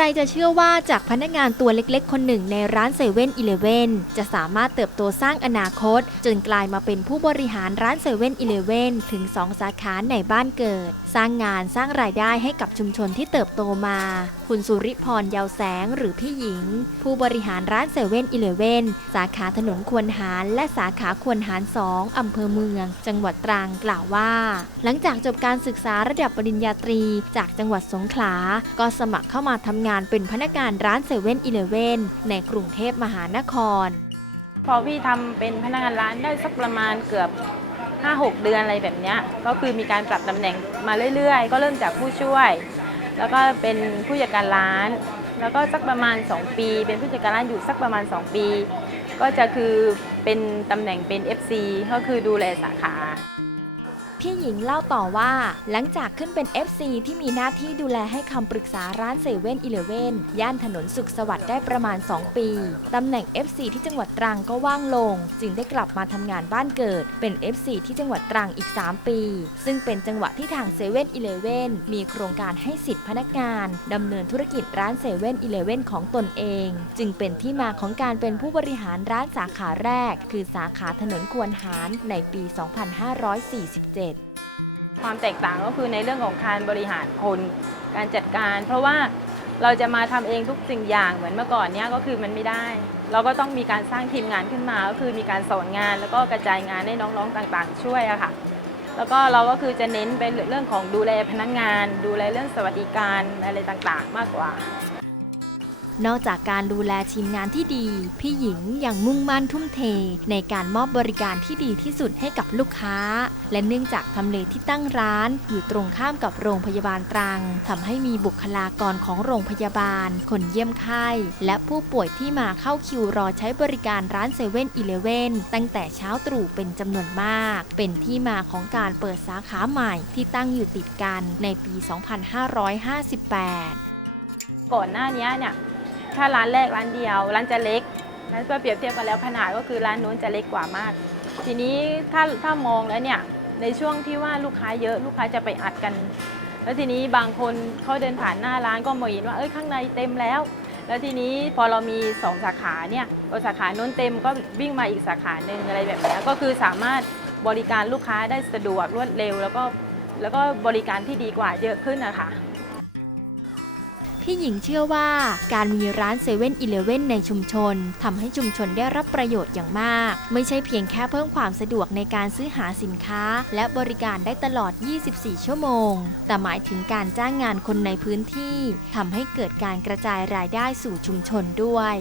รจะเชื่อว่าจากพนักงานตัวเล็กๆ คนหนึ่งในร้านเซเว่นอีเลเว่นจะสามารถเติบโตสร้างอนาคต จนกลายมาเป็นผู้บริหารร้านเซเว่นอีเลเว่นถึง 2 สาขาในบ้านเกิด สร้างงานสร้างรายได้ให้กับชุมชนที่เติบโตมา คุณสุริพรเยาวแสงหรือพี่หญิง ผู้บริหารร้านเซเว่นอีเลเว่นสาขาถนนควรหารและสาขาควรหารสองอำเภอเมือง จังหวัดตรังกล่าวว่า หลังจากจบการศึกษาระดับปริญญาตรี จากจังหวัดสงขลา ก็สมัครเข้ามาทำงานเป็นพนักงานร้านเซเว่นอีเลเว่นในกรุงเทพมหานคร พอพี่ทำเป็นพนักงานร้านได้สักประมาณเกือบ 5-6 เดือนอะไรแบบนี้ก็คือมีการปรับตำแหน่งมาเรื่อยๆ ก็เริ่มจากผู้ช่วย แล้วก็เป็นผู้จัดการร้าน แล้วก็สักประมาณ 2 ปี เป็นผู้จัดการร้านอยู่สักประมาณ 2 ปี ก็จะคือเป็นตำแหน่งเป็น FC ก็คือดูแลสาขา พี่หญิงเล่าต่อว่า หลังจากขึ้นเป็น FC ที่มีหน้าที่ดูแลให้คำปรึกษาร้านเซเว่นอีเลเว่นย่านถนนสุขสวัสดิ์ได้ประมาณ 2 ปี ตำแหน่ง FC ที่จังหวัดตรังก็ว่างลง จึงได้กลับมาทำงานบ้านเกิด เป็น FC ที่จังหวัดตรังอีก 3 ปี ซึ่งเป็นจังหวะที่ทางเซเว่นอีเลเว่นมีโครงการให้สิทธิพนักงานดำเนินธุรกิจร้านเซเว่นอีเลเว่นของตนเอง จึงเป็นที่มาของการเป็นผู้บริหารร้านสาขาแรก คือสาขาถนนควรหารในปี 2547ความแตกต่างก็คือในเรื่องของการบริหารคนการจัดการ เพราะว่าเราจะมาทำเองทุกสิ่งอย่างเหมือนเมื่อก่อนเนี้ยก็คือมันไม่ได้ เราก็ต้องมีการสร้างทีมงานขึ้นมา ก็คือมีการสอนงานแล้วก็กระจายงานให้น้องๆต่างๆ ช่วยอะค่ะ แล้วก็เราก็คือจะเน้นเป็นเรื่องของดูแลพนักงาน ดูแลเรื่องสวัสดิการอะไรต่างๆ มากกว่า นอกจากการดูแลทีมงานที่ดี พี่หญิงยังมุ่งมั่นทุ่มเท ในการมอบบริการที่ดีที่สุดให้กับลูกค้า และเนื่องจากทำเลที่ตั้งร้าน อยู่ตรงข้ามกับโรงพยาบาลตรังทำให้มีบุคลากรของโรงพยาบาล คนเยี่ยมไข้ และผู้ป่วยที่มาเข้าคิวรอใช้บริการร้านเซเว่นอีเลเว่นตั้งแต่เช้าตรู่เป็นจำนวนมาก เป็นที่มาของการเปิดสาขาใหม่ที่ตั้งอยู่ติดกันในปี 2558 ก่อนหน้านี้เนี่ย ถ้าร้านแรกร้านเดียว ร้านจะเล็กนั้นเพื่อเปรียบเทียบกันแล้วขนาดก็คือร้านนู้นจะเล็กกว่ามาก ทีนี้ถ้าถ้ามองแล้วเนี่ยในช่วงที่ว่าลูกค้าเยอะลูกค้าจะไปอัดกัน แล้วทีนี้บางคนเขาเดินผ่านหน้าร้านก็มาเห็นว่าเอ้ยข้างในเต็มแล้ว แล้วทีนี้พอเรามีสองสาขาเนี่ยพอสาขาโน้นเต็มก็วิ่งมาอีกสาขาหนึ่งอะไรแบบนี้ก็คือสามารถบริการลูกค้าได้สะดวกรวดเร็ว แล้วก็แล้วก็บริการที่ดีกว่าเยอะขึ้นนะคะ พี่หญิงเชื่อว่าการมีร้านเซเว่นอีเลเว่นในชุมชนทำให้ชุมชนได้รับประโยชน์อย่างมาก ไม่ใช่เพียงแค่เพิ่มความสะดวกในการซื้อหาสินค้า และบริการได้ตลอด 24 ชั่วโมง แต่หมายถึงการจ้างงานคนในพื้นที่ทำให้เกิดการกระจายรายได้สู่ชุมชนด้วย